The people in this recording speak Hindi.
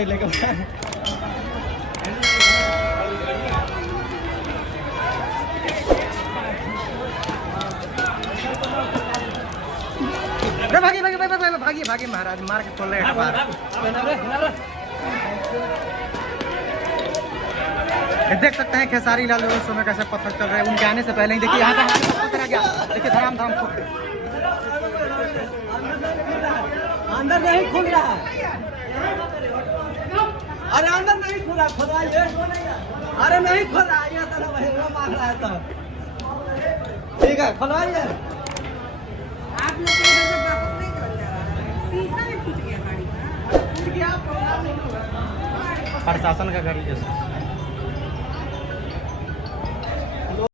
गाड़ी लेकर भागी भागी भागी भागी भागी महाराज मार के खोल रहे हैं बाहर। देख सकते हैं खेसारी लाल शो में कैसे पत्थर चल रहे हैं। उनके आने से पहले ही देखिए यहाँ पे पत्थर आ गया। देखिए धड़ाम धड़ाम अंदर नहीं खुल रहा है। अरे अंदर नहीं खुला, खुदाइए। अरे नहीं खुल रहा, ये तो मार रहा है तो ठीक है, खुलवाइए। आप लोग के इधर से वापस नहीं चल जा रहा है, शीशा भी फूट गया गाड़ी का। प्रशासन का गाड़ी जैसे